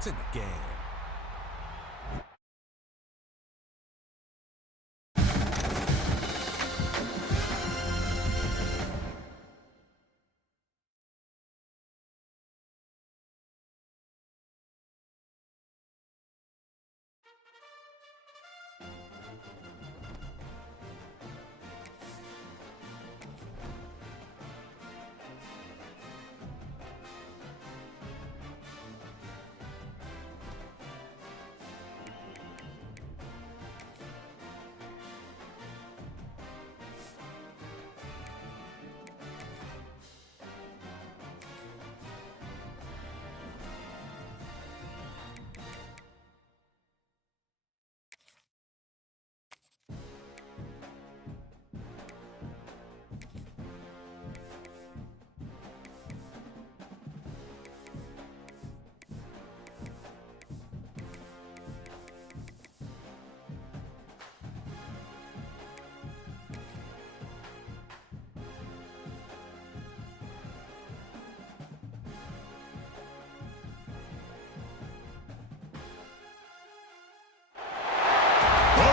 It's in the game.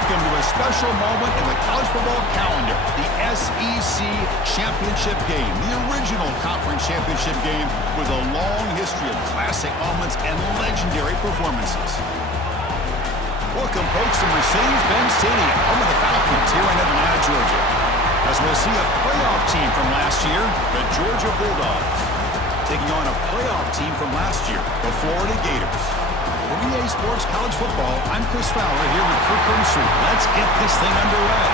Welcome to a special moment in the college football calendar, the SEC Championship Game, the original conference championship game with a long history of classic moments and legendary performances. Welcome, folks, to Mercedes-Benz Stadium, home of the Falcons here in Atlanta, Georgia. As we'll see a playoff team from last year, the Georgia Bulldogs, taking on a playoff team from last year, the Florida Gators. For UGA Sports College Football, I'm Chris Fowler here with Kirk Herbstreit. Let's get this thing underway.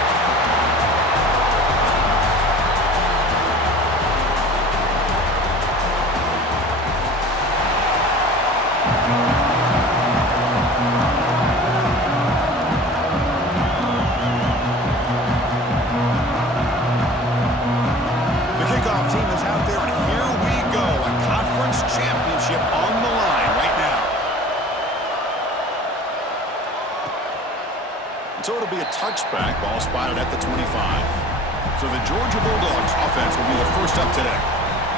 The kickoff team is out there, and here we go. A conference championship on the line right now. So it'll be a touchback, ball spotted at the 25. So the Georgia Bulldogs offense will be the first up today.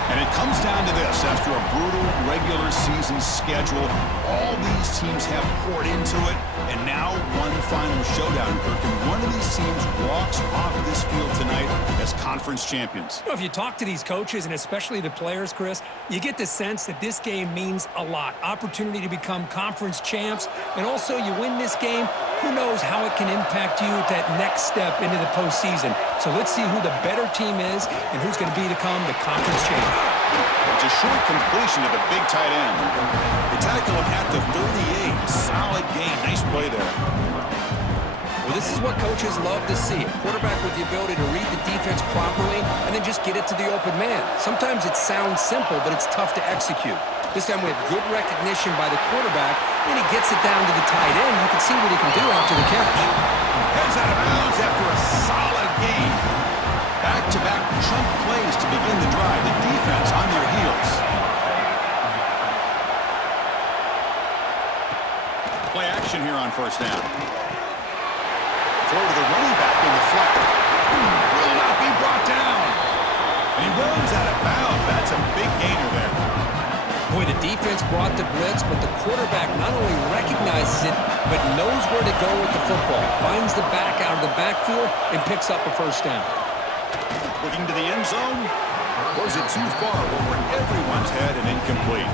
And it comes down to this. After a brutal regular season schedule, all these teams have poured into it, and now one final showdown, Kirk. And one of these teams walks off this field tonight as conference champions. You know, if you talk to these coaches, and especially the players, Chris, you get the sense that this game means a lot. Opportunity to become conference champs, and also you win this game, who knows how it can impact you at that next step into the postseason. So let's see who the better team is and who's going to become the conference champion. It's a short completion to the big tight end. They tackle him at the 38. Solid game. Nice play there. Well, this is what coaches love to see. A quarterback with the ability to read the defense properly and then just get it to the open man. Sometimes it sounds simple, but it's tough to execute. This time we have good recognition by the quarterback, and he gets it down to the tight end. You can see what he can do after the catch. Heads out of bounds after a solid game. Back-to-back chunk plays to begin the drive. The defense on their heels. Play action here on first down. Throw to the running back in the flat. Will not be brought down. And he runs out of bounds. That's a big gainer there. Boy, the defense brought the blitz, but the quarterback not only recognizes it, but knows where to go with the football. Finds the back out of the backfield and picks up a first down. Looking to the end zone. Throws it too far over everyone's head and incomplete.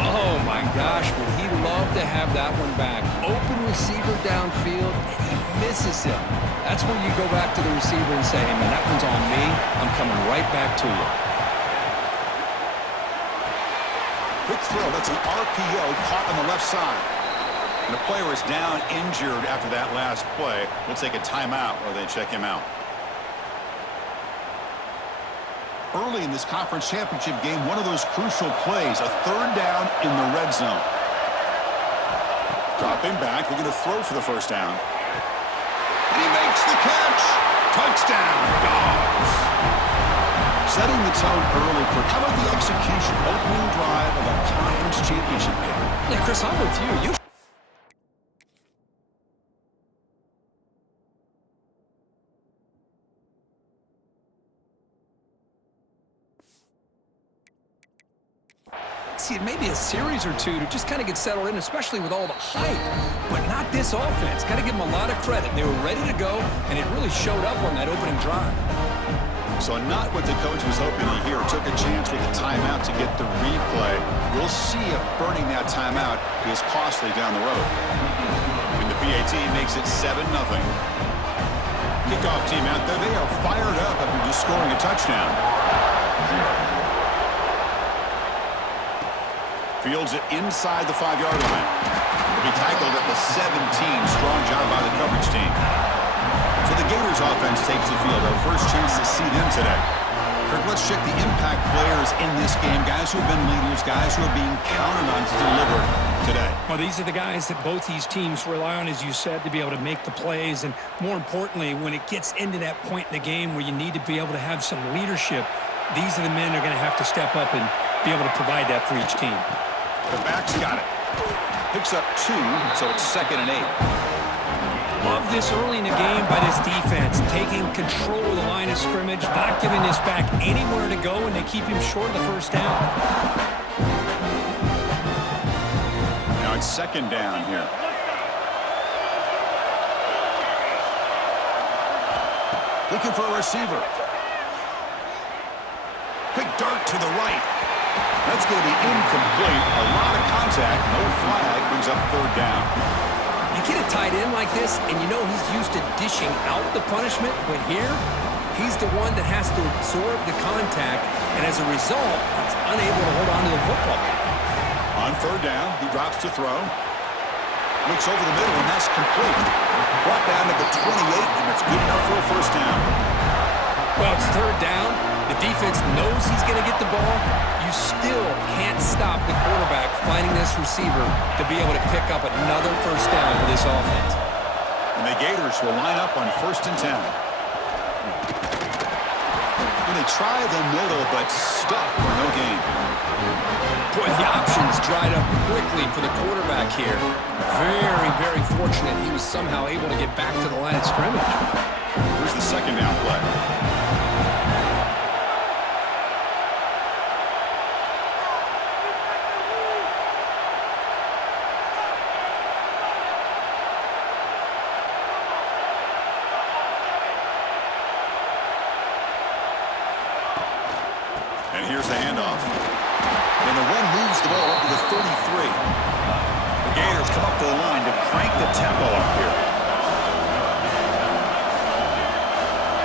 Oh, my gosh, would he love to have that one back. Open receiver downfield, and he misses him. That's where you go back to the receiver and say, hey, man, that one's on me. I'm coming right back to you. Quick throw. That's an RPO caught on the left side. And the player is down injured after that last play. We'll take a timeout while they check him out. Early in this conference championship game, one of those crucial plays, a third down in the red zone. Dropping back, looking to throw for the first down. And he makes the catch. Touchdown, Dogs. Setting the tone early, Kirk. How about the execution, opening drive of a conference championship game? Yeah, Chris, I'm with you. see maybe a series or two to just kind of get settled in, especially with all the hype. But not this offense. Got to give them a lot of credit. They were ready to go, and it really showed up on that opening drive. So not what the coach was hoping to hear. Took a chance with the timeout to get the replay. We'll see if burning that timeout is costly down the road. And the PAT makes it 7-0. Kickoff team out there. They are fired up after just scoring a touchdown. Fields it inside the 5-yard line. He'll be tackled at the 17. Strong job by the coverage team. So the Gators offense takes the field. Our first chance to see them today. Kirk, let's check the impact players in this game. Guys who have been leaders, guys who are being counted on to deliver today. Well, these are the guys that both these teams rely on, as you said, to be able to make the plays. And more importantly, when it gets into that point in the game where you need to be able to have some leadership, these are the men that are going to have to step up and be able to provide that for each team. The back's got it. Picks up 2, so it's 2nd and 8. Love this early in the game by this defense, taking control of the line of scrimmage, not giving this back anywhere to go, and they keep him short of the first down. Now it's 2nd down here. Looking for a receiver. Quick dart to the right. That's going to be incomplete. A lot of contact. No flag. Brings up 3rd down. You get a tight end like this, and you know he's used to dishing out the punishment, but here, he's the one that has to absorb the contact, and as a result, he's unable to hold on to the football. On 3rd down, he drops to throw. Looks over the middle, and that's complete. Brought down to the 28, and it's good enough for a first down. Well, it's 3rd down. The defense knows he's going to get the ball. You still can't stop the quarterback finding this receiver to be able to pick up another first down for this offense. And the Gators will line up on 1st and 10. And they try the middle, but stuck for no gain. Boy, the options dried up quickly for the quarterback here. Very, very fortunate he was somehow able to get back to the line of scrimmage. Here's the 2nd down play. And here's the handoff. And the run moves the ball up to the 33. The Gators come up to the line to crank the tempo up here.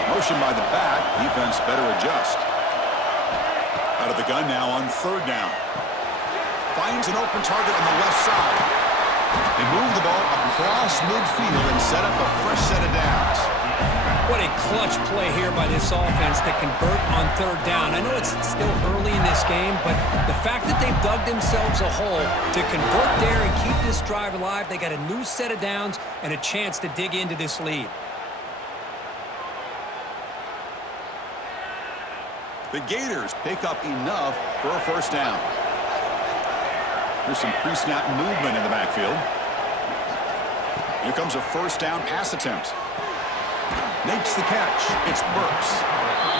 Motion by the back. Defense better adjust. Out of the gun now on 3rd down. Finds an open target on the left side. They move the ball across midfield and set up a fresh set of downs. What a clutch play here by this offense to convert on 3rd down. I know it's still early in this game, but the fact that they've dug themselves a hole to convert there and keep this drive alive, they got a new set of downs and a chance to dig into this lead. The Gators pick up enough for a first down. There's some pre-snap movement in the backfield. Here comes a first down pass attempt. Makes the catch. It's Burks.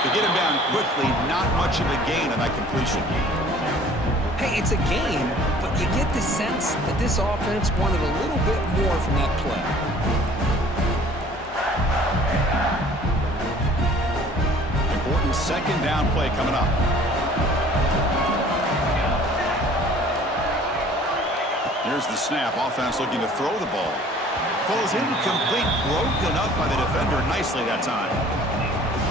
To get him down quickly, not much of a gain on that completion. Hey, it's a game, but you get the sense that this offense wanted a little bit more from that play. Important 2nd down play coming up. Here's the snap. Offense looking to throw the ball. Falls incomplete, broken up by the defender nicely that time.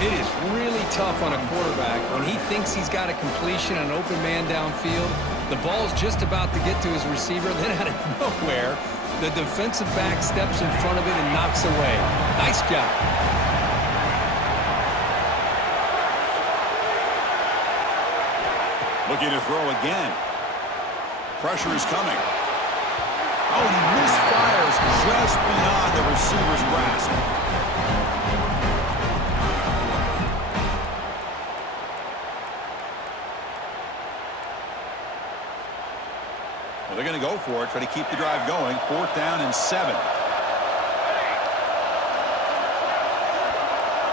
It is really tough on a quarterback when he thinks he's got a completion, an open man downfield. The ball's just about to get to his receiver, then out of nowhere, the defensive back steps in front of it and knocks away. Nice job. Looking to throw again. Pressure is coming. Oh, he misfires just beyond the receiver's grasp. Well, they're going to go for it, try to keep the drive going. 4th down and 7.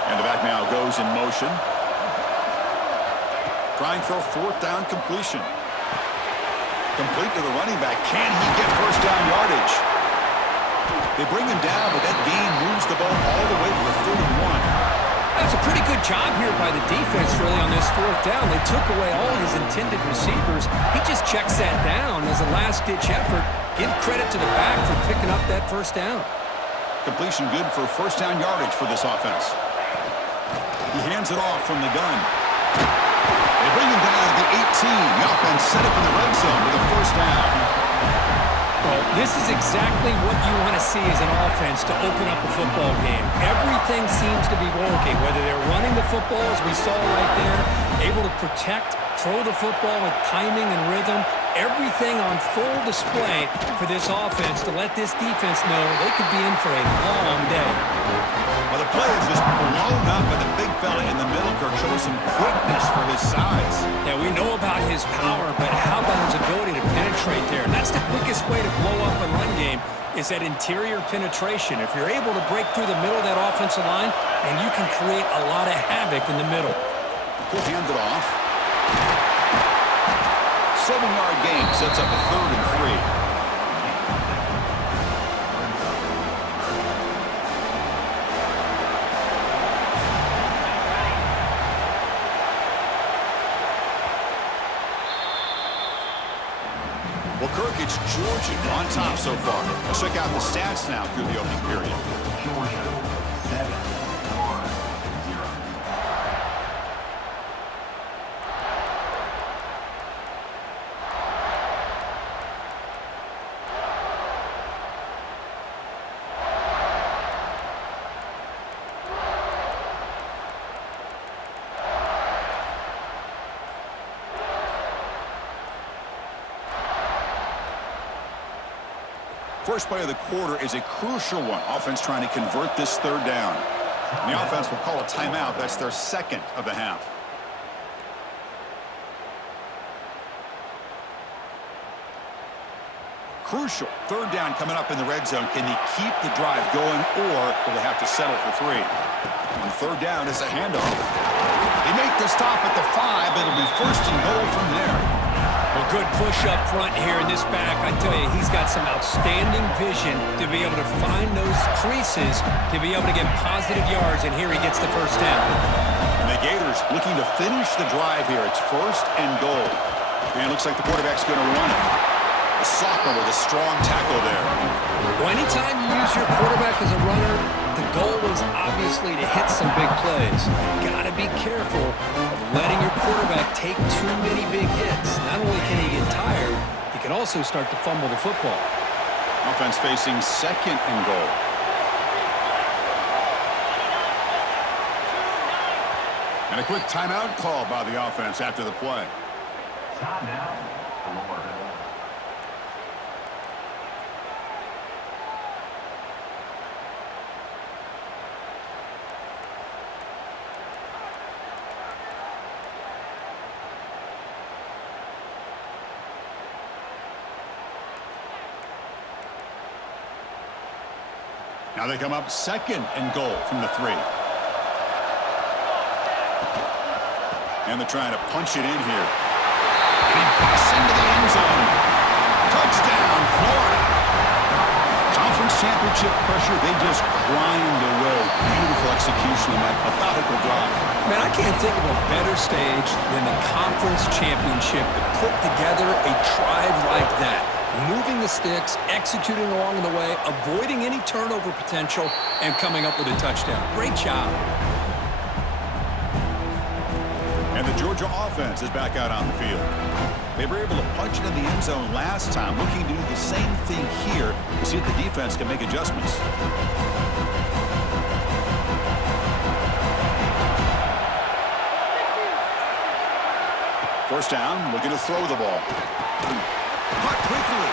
And the back now goes in motion. Trying for a 4th down completion. Complete to the running back. Can he get first down yardage? They bring him down, but that gain moves the ball all the way to the 31. That's a pretty good job here by the defense, really, on this fourth down. They took away all his intended receivers. He just checks that down as a last-ditch effort. Give credit to the back for picking up that first down. Completion good for first down yardage for this offense. He hands it off from the gun. They bring him down to the 18. The offense set up in the red zone with a first down. Well, this is exactly what you want to see as an offense to open up a football game. Everything seems to be working, whether they're running the football, as we saw right there, able to protect, throw the football with timing and rhythm. Everything on full display for this offense to let this defense know they could be in for a long day. Well, the play is just blown up by the big fella in the middle. Kirk shows some quickness for his size. Yeah, we know about his power, but how about his ability to penetrate there? And that's the quickest way to blow up a run game is that interior penetration. If you're able to break through the middle of that offensive line, and you can create a lot of havoc in the middle. He'll hand it off. 7-yard gain sets up a 3rd and 3. Well, Kirk, it's Georgia on top so far. Let's check out the stats now through the opening period. Georgia, 7-1-0. First play of the quarter is a crucial one. Offense trying to convert this 3rd down. And the offense will call a timeout. That's their 2nd of the half. Crucial 3rd down coming up in the red zone. Can he keep the drive going, or will they have to settle for 3? On 3rd down, it's a handoff. They make the stop at the 5. It'll be 1st and goal from there. Well, good push up front here in this back. I tell you, he's got some outstanding vision to be able to find those creases, to be able to get positive yards, and here he gets the first down. And the Gators looking to finish the drive here. It's 1st and goal. And it looks like the quarterback's going to run it. A sophomore with a strong tackle there. Well, anytime you use your quarterback as a runner, the goal is obviously to hit some big plays. Got to be careful of letting your quarterback take too many big hits. Not only can he get tired, he can also start to fumble the football. Offense facing 2nd and goal. And a quick timeout call by the offense after the play. Timeout, Florida. Now they come up 2nd and goal from the 3. And they're trying to punch it in here. And he busts into the end zone. Touchdown, Florida. Conference championship pressure, they just grind away. Beautiful execution in that methodical drive. Man, I can't think of a better stage than the conference championship to put together a drive like that. Moving the sticks, executing along the way, avoiding any turnover potential, and coming up with a touchdown. Great job. And the Georgia offense is back out on the field. They were able to punch it in the end zone last time, looking to do the same thing here to see if the defense can make adjustments. First down, looking to throw the ball. Caught quickly.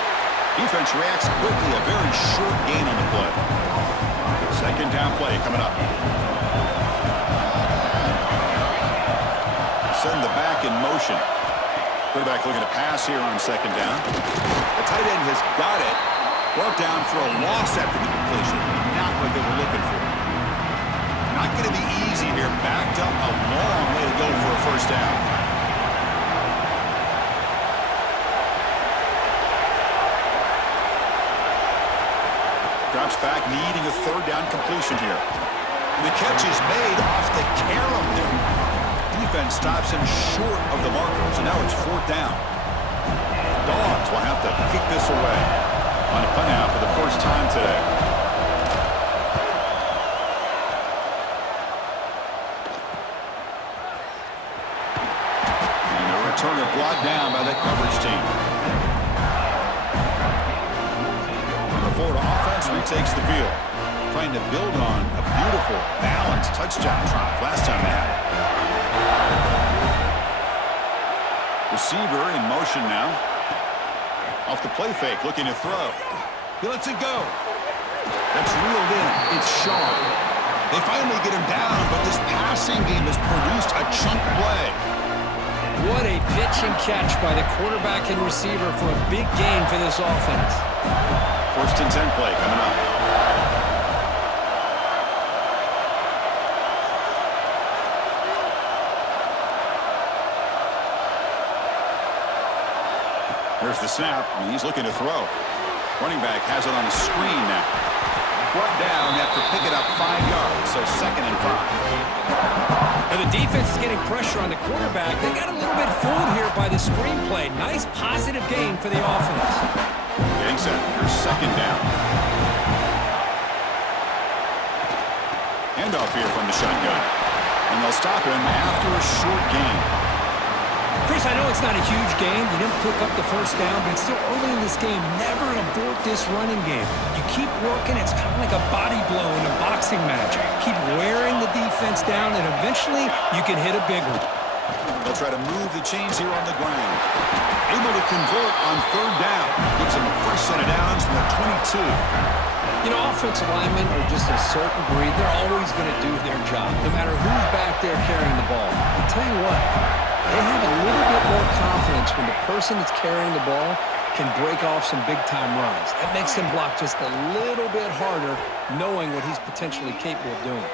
Defense reacts quickly. A very short gain on the play. 2nd down play coming up. Send the back in motion. Quarterback looking to pass here on 2nd down. The tight end has got it. Brought down for a loss after the completion. Not what they were looking for. Not going to be easy here. Backed up a long way to go for a first down. bounce back, needing a third down completion here. And the catch is made off the carom there. Defense stops him short of the markers, and now it's fourth down. Dogs will have to kick this away on a punt out for the first time today. And the returner brought down by that coverage team. And the Florida offense retakes the field, trying to build on a beautiful, balanced touchdown drive last time they had it. Receiver in motion now. Off the play fake, looking to throw. He lets it go. That's reeled in. It's Shaw. They finally get him down, but this passing game has produced a chunk play. What a pitch and catch by the quarterback and receiver for a big gain for this offense. First and 10 play coming up. Here's the snap, and he's looking to throw. Running back has it on the screen now. Brought down after picking up 5 yards, so second and 5. And the defense is getting pressure on the quarterback. They got a little bit fooled here by the screenplay. Nice positive gain for the offense. Getting set. Here's second down. Handoff here from the shotgun. And they'll stop him after a short gain. Chris, I know it's not a huge game. You didn't pick up the first down, but it's still early in this game. Never abort this running game. You keep working. It's kind of like a body blow in a boxing match. Keep wearing the defense down, and eventually you can hit a big one. They'll try to move the chains here on the ground. Able to convert on third down. Gives them a fresh set of downs from the 22. You know, offensive linemen are just a certain breed. They're always going to do their job, no matter who's back there carrying the ball. I'll tell you what. They have a little bit more confidence when the person that's carrying the ball can break off some big-time runs. That makes them block just a little bit harder, knowing what he's potentially capable of doing.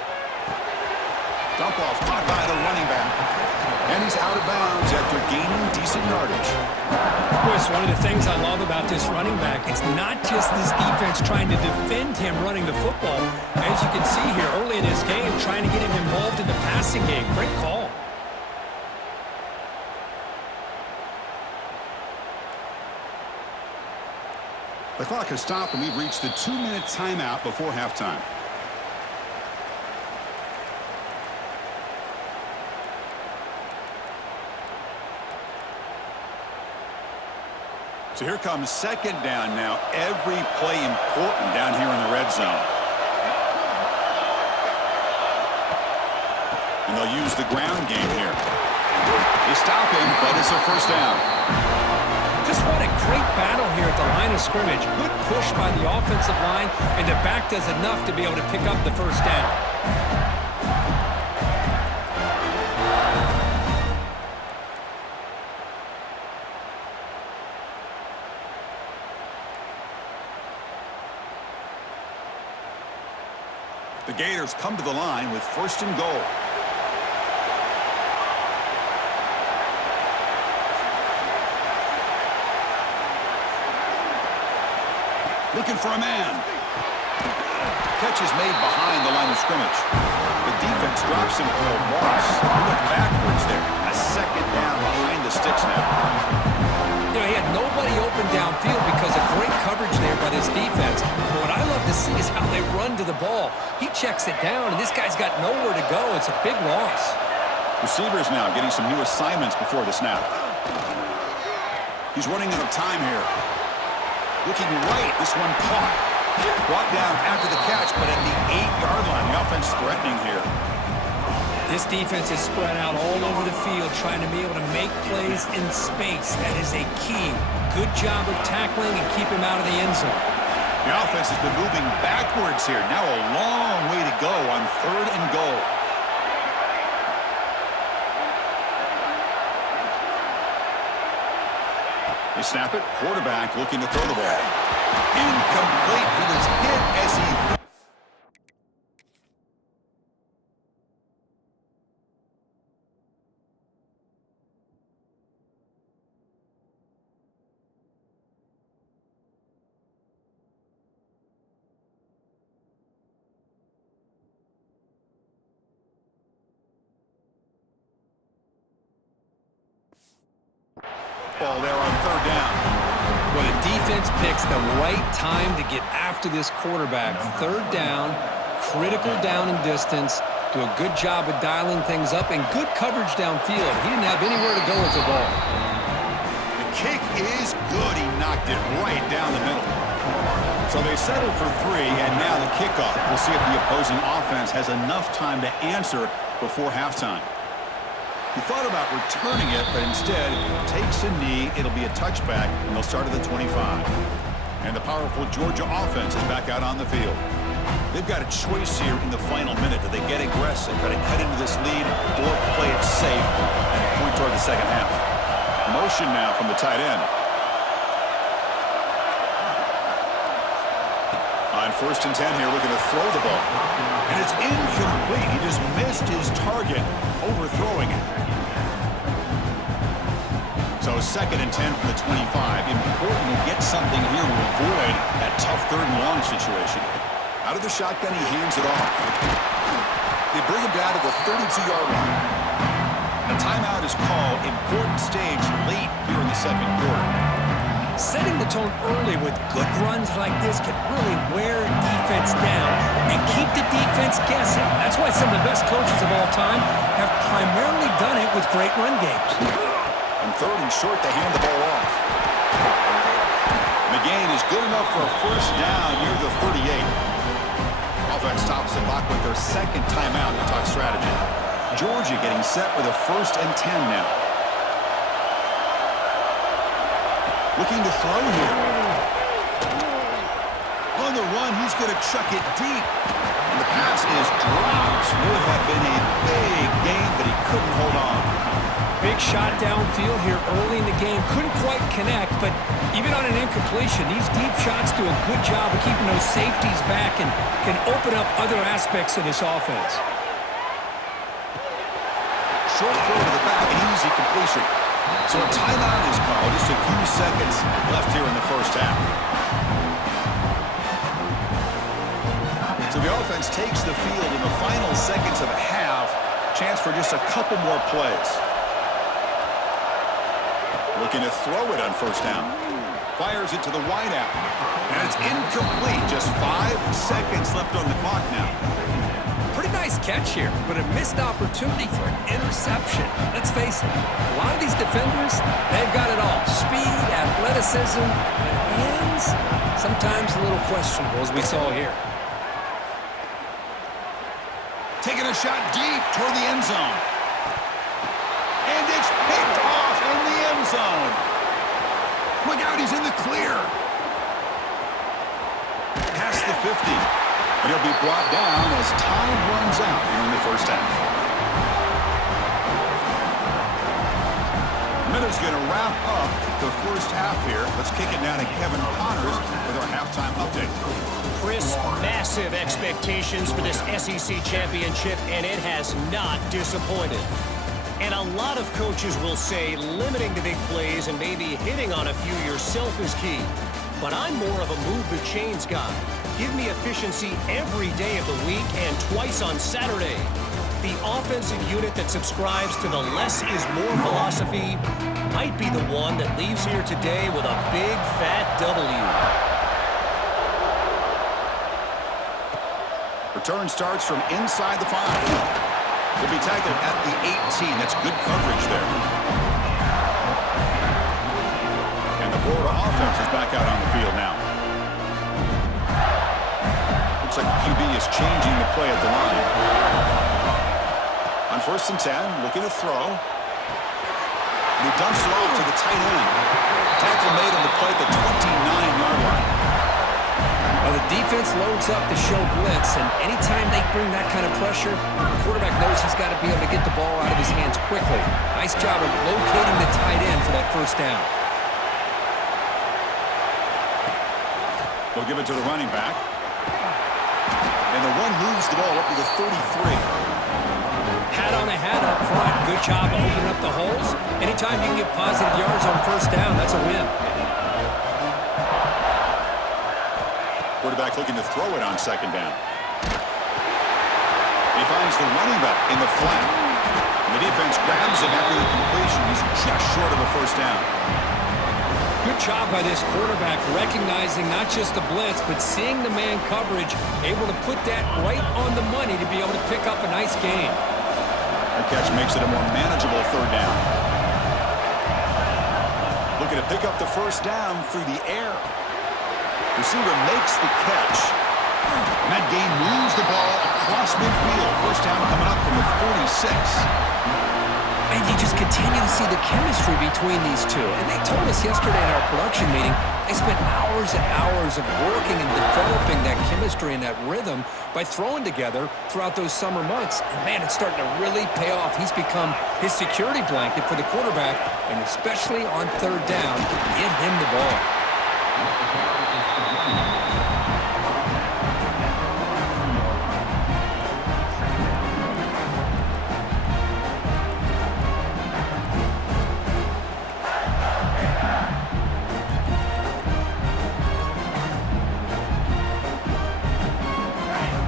Dump off caught by the running back. And he's out of bounds after gaining decent yardage. Chris, one of the things I love about this running back, it's not just this defense trying to defend him running the football. As you can see here early in this game, trying to get him involved in the passing game. Great call. The clock has stopped, and we've reached the 2-minute timeout before halftime. So here comes second down now. Every play important down here in the red zone. And they'll use the ground game here. They stop him, but it's a first down. Just what a great battle here at the line of scrimmage. Good push by the offensive line, and the back does enough to be able to pick up the first down. The Gators come to the line with first and goal. Looking for a man. Catch is made behind the line of scrimmage. The defense drops him for a loss. He went backwards there. A second down behind the sticks now. You know, he had nobody open downfield because of great coverage there by this defense. But what I love to see is how they run to the ball. He checks it down, and this guy's got nowhere to go. It's a big loss. Receivers now getting some new assignments before the snap. He's running out of time here. Looking right, this one caught. Brought down after the catch, but at the 8-yard line. The offense threatening here. This defense is spread out all over the field, trying to be able to make plays in space. That is a key. Good job of tackling and keep him out of the end zone. The offense has been moving backwards here. Now a long way to go on third and goal. They snap it. Quarterback looking to throw the ball. Incomplete. He was hit as he... football there on third down. Well, the defense picks the right time to get after this quarterback. Third down, critical down and distance. Do a good job of dialing things up and good coverage downfield. He didn't have anywhere to go with the ball. The kick is good. He knocked it right down the middle. So they settled for 3, and now the kickoff. We'll see if the opposing offense has enough time to answer before halftime. He thought about returning it, but instead takes a knee. It'll be a touchback, and they'll start at the 25. And the powerful Georgia offense is back out on the field. They've got a choice here in the final minute. Do they get aggressive, try to cut into this lead, or play it safe and point toward the second half? Motion now from the tight end. On 1st and 10 here, looking to throw the ball. And it's incomplete. He just missed his target, overthrowing it. So 2nd and 10 from the 25. Important to get something here to avoid that tough 3rd and long situation. Out of the shotgun, he hands it off. They bring him down to the 32-yard line. A timeout is called. Important stage late here in the 2nd quarter. Setting the tone early with good runs like this can really wear defense down and keep the defense guessing. That's why some of the best coaches of all time have primarily done it with great run games. On 3rd and short, they hand the ball off. McGain is good enough for a 1st down near the 38. Offense stops the clock with their 2nd timeout to talk strategy. Georgia getting set with a 1st and 10 now. Looking to throw here. On the run, he's going to chuck it deep. And the pass is dropped. Would have been a big gain, but he couldn't hold on. Big shot downfield here early in the game. Couldn't quite connect, but even on an incompletion, these deep shots do a good job of keeping those safeties back and can open up other aspects of this offense. Short throw to the back, an easy completion. So a timeout is called. Just a few seconds left here in the 1st half. So the offense takes the field in the final seconds of a half. Chance for just a couple more plays. Looking to throw it on 1st down. Fires it to the wideout. And it's incomplete. Just 5 seconds left on the clock now. Pretty nice catch here, but a missed opportunity for an interception. Let's face it, a lot of these defenders, they've got it all. Speed, athleticism, hands, sometimes a little questionable, as we saw here. Taking a shot deep toward the end zone. And it's picked off in the end zone. Look out, he's in the clear. Past the 50. And he'll be brought down as time runs out here in the 1st half. A minute's going to wrap up the 1st half here. Let's kick it down to Kevin Connors with our halftime update. Chris, massive expectations for this SEC championship, and it has not disappointed. And a lot of coaches will say limiting the big plays and maybe hitting on a few yourself is key. But I'm more of a move the chains guy. Give me efficiency every day of the week and twice on Saturday. The offensive unit that subscribes to the less is more philosophy might be the one that leaves here today with a big fat W. Return starts from inside the 5. He'll be tackled at the 18. That's good coverage there. And the Florida offense is back out on the field now. Looks like the QB is changing the play at the line. On 1st and 10, looking to throw. And he dumps it off to the tight end. Tackle made on the play at the 29-yard line. Well, the defense loads up to show blitz, and anytime they bring that kind of pressure, the quarterback knows he's got to be able to get the ball out of his hands quickly. Nice job of locating the tight end for that 1st down. They'll give it to the running back. And the one moves the ball up to the 33. Hat on a hat up front. Good job of opening up the holes. Anytime you can get positive yards on 1st down, that's a win. Quarterback looking to throw it on 2nd down. He finds the running back in the flat. And the defense defense grabs him after the completion. He's just short of a first down. Good job by this quarterback recognizing not just the blitz, but seeing the man coverage, able to put that right on the money to be able to pick up a nice gain. The catch makes it a more manageable third down. Looking to pick up the first down through the air. Receiver makes the catch. And that game moves the ball across midfield. First down coming up from the 46. And you just continue to see the chemistry between these two. And they told us yesterday in our production meeting, they spent hours and hours of working and developing that chemistry and that rhythm by throwing together throughout those summer months. And man, it's starting to really pay off. He's become his security blanket for the quarterback, and especially on third down, get him the ball.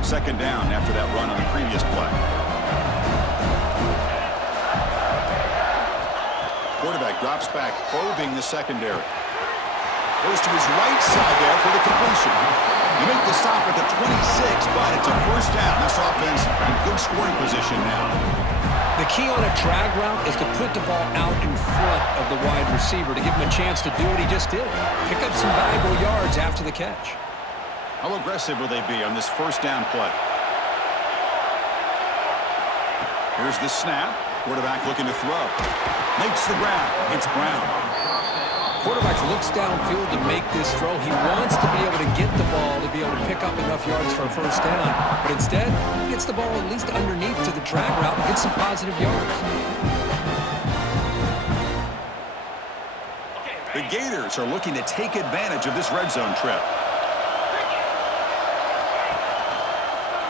Second down after that run on the previous play. Quarterback drops back, probing the secondary. Goes to his right side there for the completion. You make the stop at the 26, but it's a first down. This offense in good scoring position now. The key on a drag route is to put the ball out in front of the wide receiver to give him a chance to do what he just did. Pick up some valuable yards after the catch. How aggressive will they be on this first down play? Here's the snap. Quarterback looking to throw. Makes the grab. It's Brown. Quarterback looks downfield to make this throw. He wants to be able to get the ball to be able to pick up enough yards for a first down. But instead, he gets the ball at least underneath to the drag route and gets some positive yards. The Gators are looking to take advantage of this red zone trip.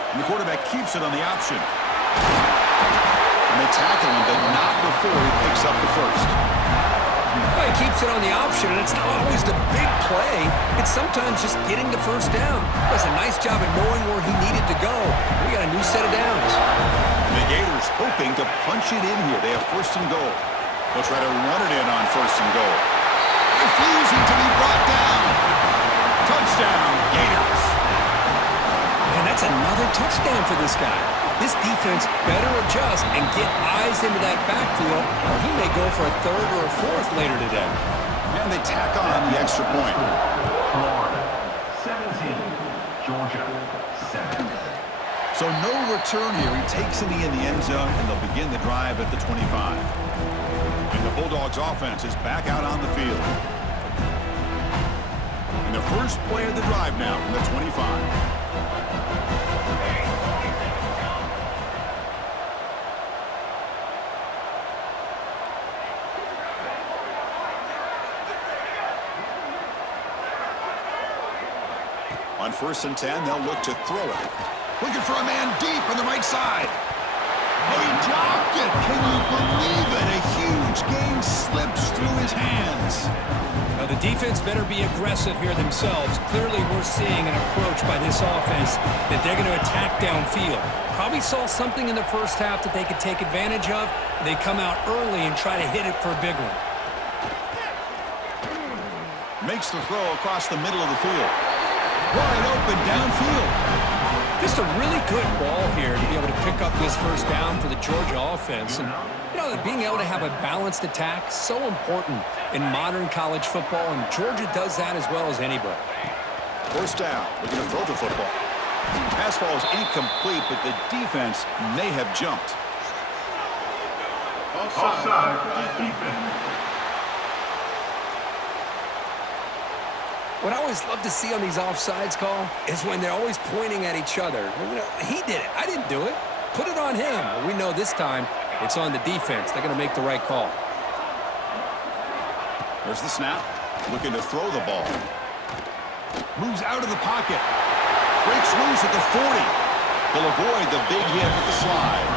And the quarterback keeps it on the option. And they tackle him, but not before he picks up the first. Well, he keeps it on the option, and it's not always the big play. It's sometimes just getting the first down. Does a nice job of knowing where he needed to go. We got a new set of downs. The Gators hoping to punch it in here. They have first and goal. They'll try to run it in on first and goal. Refusing to be brought down. Touchdown, Gators. And that's another touchdown for this guy. This defense better adjust and get eyes into that backfield, or he may go for a third or a fourth later today. And they tack on the extra point. Florida 17, Georgia 7. So no return here. He takes it in the end zone, and they'll begin the drive at the 25. And the Bulldogs offense is back out on the field. And the first play of the drive now from the 25. On 1st and 10, they'll look to throw it. Looking for a man deep on the right side. Oh, he dropped it. Can you believe it? A huge gain slips through his hands. Now, the defense better be aggressive here themselves. Clearly, we're seeing an approach by this offense that they're going to attack downfield. Probably saw something in the first half that they could take advantage of. They come out early and try to hit it for a big one. Makes the throw across the middle of the field. Wide open downfield. Just a really good ball here to be able to pick up this first down for the Georgia offense. And, you know, being able to have a balanced attack, so important in modern college football, and Georgia does that as well as anybody. First down. We're going to throw the football. Pass ball is incomplete, but the defense may have jumped. Offside, defense. What I always love to see on these offsides call is when they're always pointing at each other. You know, he did it. I didn't do it. Put it on him. We know this time it's on the defense. They're going to make the right call. There's the snap. Looking to throw the ball. Moves out of the pocket. Breaks loose at the 40. He'll avoid the big hit with the slide.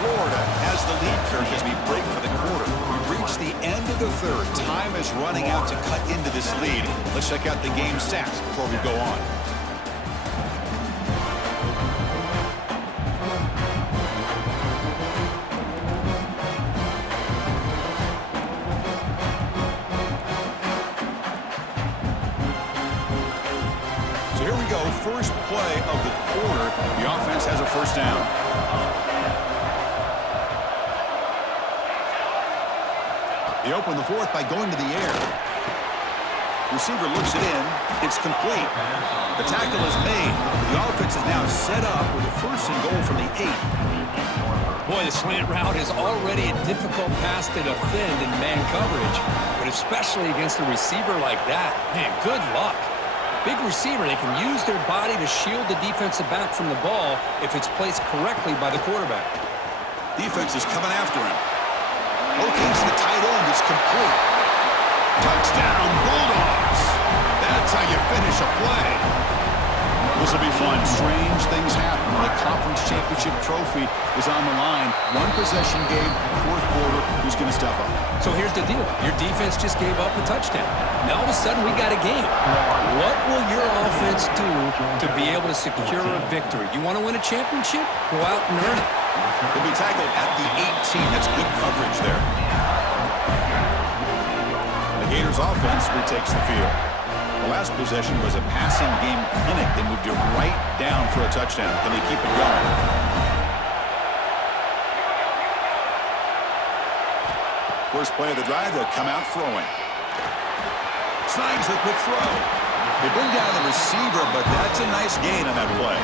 Florida has the lead, Kirk, as we break for the quarter. We've reached the end of the third. Time defense running out to cut into this lead. Let's check out the game stats before we go on. So here we go, first play of the quarter. The offense has a first down. They open the fourth by going to the air. Receiver looks it in. It's complete. The tackle is made. The offense is now set up with a first and goal from the 8. Boy, the slant route is already a difficult pass to defend in man coverage, but especially against a receiver like that. Man, good luck. Big receiver, they can use their body to shield the defensive back from the ball if it's placed correctly by the quarterback. Defense is coming after him. Locates the tight end. It's complete. Touchdown, Bulldogs. That's how you finish a play. This will be fun. Strange things happen when a conference championship trophy is on the line. One possession game, fourth quarter. Who's going to step up? So here's the deal. Your defense just gave up a touchdown. Now all of a sudden we got a game. What will your offense do to be able to secure a victory? You want to win a championship? Go out and earn it. He'll be tackled at the 18. That's good coverage there. The Gators offense retakes the field. The last possession was a passing game clinic. They moved it right down for a touchdown. Can they keep it going? First play of the drive, they'll come out throwing. Snags the quick throw. They bring down the receiver, but that's a nice gain on that play.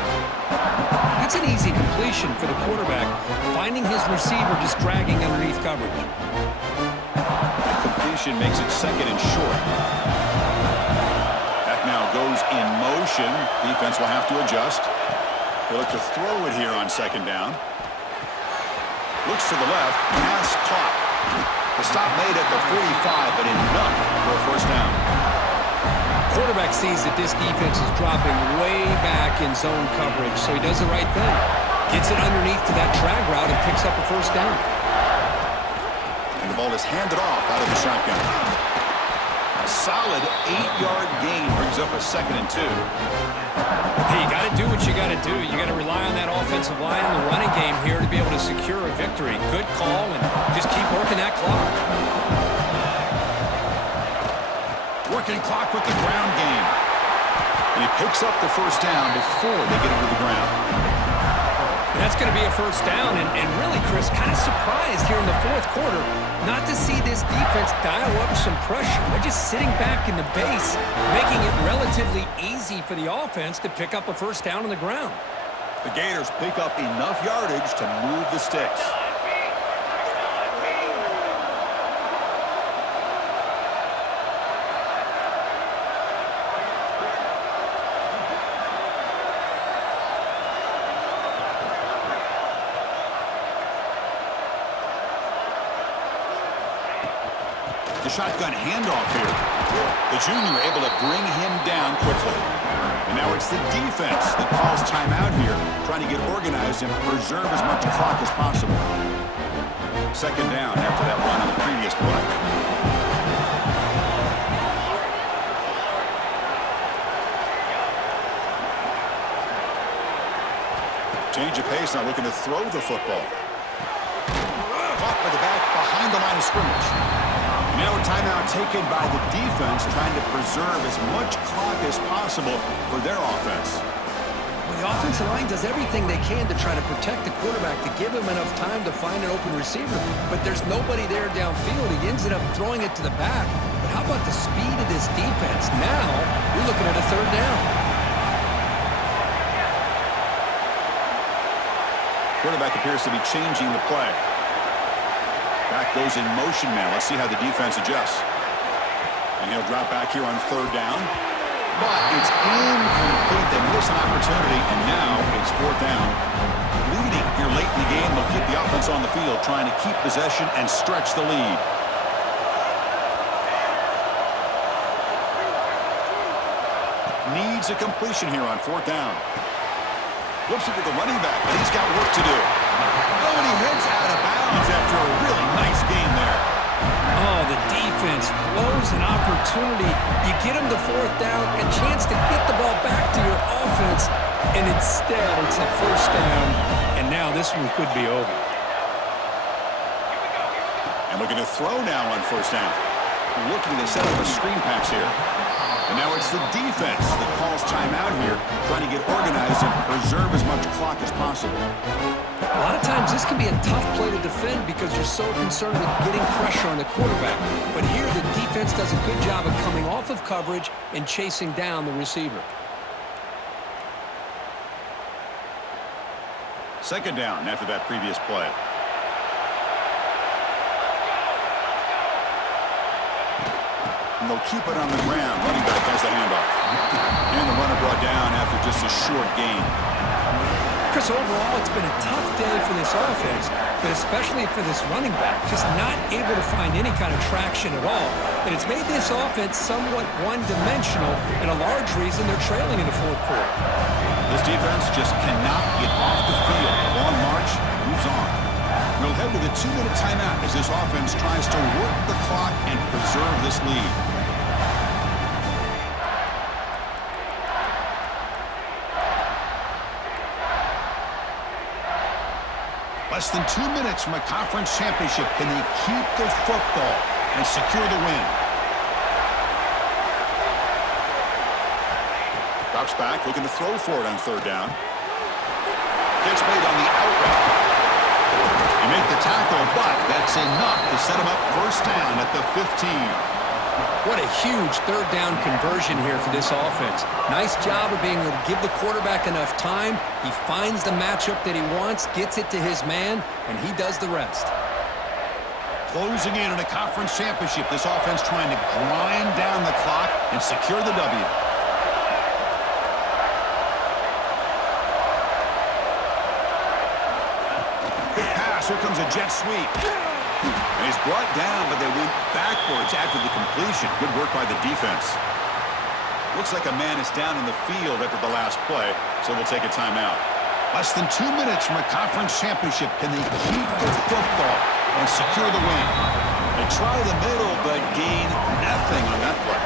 That's an easy completion for the quarterback, finding his receiver just dragging underneath coverage. The completion makes it second and short. That now goes in motion. Defense will have to adjust. They look to throw it here on second down. Looks to the left. Pass caught. The stop made at the 45, but enough for a first down. Quarterback sees that this defense is dropping way back in zone coverage, so he does the right thing. Gets it underneath to that drag route and picks up a first down. And the ball is handed off out of the shotgun. A solid 8-yard gain brings up a second and 2. Hey, you got to do what you got to do. You got to rely on that offensive line and the running game here to be able to secure a victory. Good call, and just keep working that clock. Working clock with the ground game. And he picks up the first down before they get him to the ground. And that's going to be a first down, and really, Chris, kind of surprised here in the fourth quarter not to see this defense dial up some pressure. They're just sitting back in the base, making it relatively easy for the offense to pick up a first down on the ground. The Gators pick up enough yardage to move the sticks. The shotgun handoff here. The junior able to bring him down quickly. And now it's the defense that calls timeout here, trying to get organized and preserve as much clock as possible. Second down after that run on the previous play. Change of pace, now looking to throw the football. Caught by the back behind the line of scrimmage. Now a timeout taken by the defense, trying to preserve as much clock as possible for their offense. Well, the offensive line does everything they can to try to protect the quarterback, to give him enough time to find an open receiver. But there's nobody there downfield. He ends up throwing it to the back. But how about the speed of this defense? Now we're looking at a third down. Quarterback appears to be changing the play. Back goes in motion now. Let's see how the defense adjusts. And he'll drop back here on third down. But it's incomplete. They miss an opportunity, and now it's fourth down. Leading here late in the game, they'll keep the offense on the field, trying to keep possession and stretch the lead. Needs a completion here on fourth down. Flips it to the running back, but he's got work to do. Oh, and he heads out of bounds after a really nice game there. Oh, the defense defense blows an opportunity. You get them the fourth down, a chance to get the ball back to your offense, and instead it's a first down, and now this one could be over. And looking to throw now on first down. Looking to set up a screen pass here. And now it's the defense that calls timeout here, trying to get organized and preserve as much clock as possible. A lot of times this can be a tough play to defend because you're so concerned with getting pressure on the quarterback. But here the defense does a good job of coming off of coverage and chasing down the receiver. Second down after that previous play. And they'll keep it on the ground. Running back has the handoff. And the runner brought down after just a short gain. Chris, overall, it's been a tough day for this offense, but especially for this running back, just not able to find any kind of traction at all. And it's made this offense somewhat one-dimensional, and a large reason they're trailing in the fourth quarter. This defense just cannot get off the field. Long march moves on. We'll head to the 2-minute timeout as this offense tries to work the clock and preserve this lead. Less than 2 minutes from a conference championship. Can they keep the football and secure the win? Drops back, looking to throw for it on third down. Catch made on the out route. He made the tackle, but that's enough to set him up first down at the 15. What a huge third down conversion here for this offense. Nice job of being able to give the quarterback enough time. He finds the matchup that he wants, gets it to his man, and he does the rest. Closing in on a conference championship, this offense trying to grind down the clock and secure the W. Good pass, here comes a jet sweep. And he's brought down, but they went backwards after the completion. Good work by the defense. Looks like a man is down in the field after the last play, so we'll take a timeout. Less than 2 minutes from a conference championship. Can they keep the football and secure the win? They try the middle, but gain nothing on that play.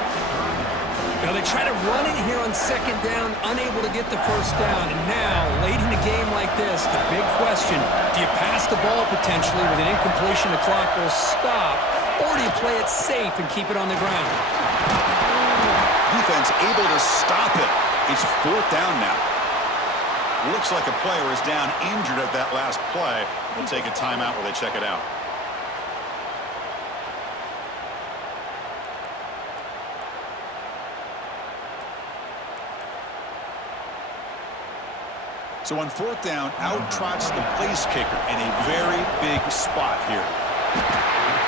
Now they try to run it here on second down, unable to get the first down. And now, late in a game like this, the big question, do you pass the ball potentially with an incompletion? The clock will stop. Or do you play it safe and keep it on the ground? Defense able to stop it. It's fourth down now. Looks like a player is down injured at that last play. We'll take a timeout while they check it out. So on fourth down, out trots the place kicker in a very big spot here.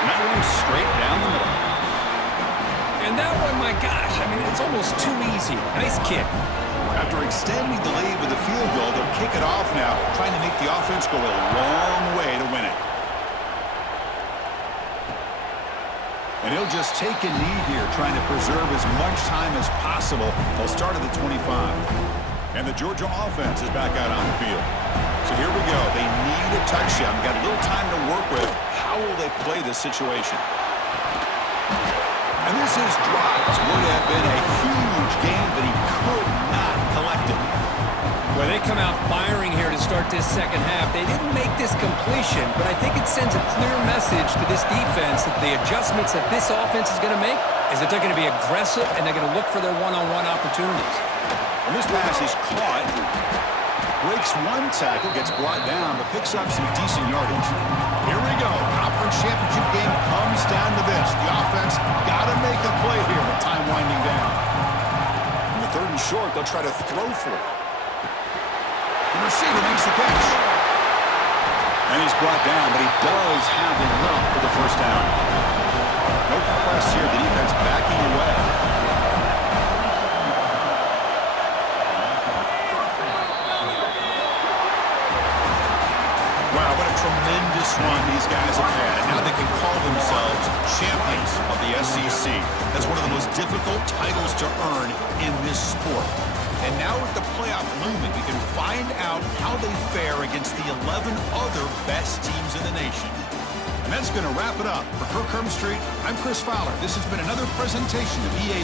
Now we're straight down the middle. And that one, my gosh, I mean, it's almost too easy. Nice kick. After extending the lead with a field goal, they'll kick it off now, trying to make the offense go a long way to win it. And he'll just take a knee here, trying to preserve as much time as possible. They'll start at the 25. And the Georgia offense is back out on the field. So here we go. They need a touchdown. Got a little time to work with. How will they play this situation? And this is dropped. Would have been a huge game, but he could not collect it. Well, they come out firing here to start this second half. They didn't make this completion, but I think it sends a clear message to this defense that the adjustments that this offense is going to make is that they're going to be aggressive and they're going to look for their one-on-one opportunities. And this pass is caught, breaks one tackle, gets brought down, but picks up some decent yardage. Here we go. Conference championship game comes down to this. The offense got to make a play here with time winding down. In the third and short, they'll try to throw for it. The receiver makes the catch. And he's brought down, but he does have enough for the first down. No press here. The defense backing away. Wow, what a tremendous run these guys have had. And now they can call themselves champions of the SEC. That's one of the most difficult titles to earn in this sport. And now with the playoff looming, we can find out how they fare against the 11 other best teams in the nation. And And that's going to wrap it up. For Kirk Street, I'm Chris Fowler. This has been another presentation of EA's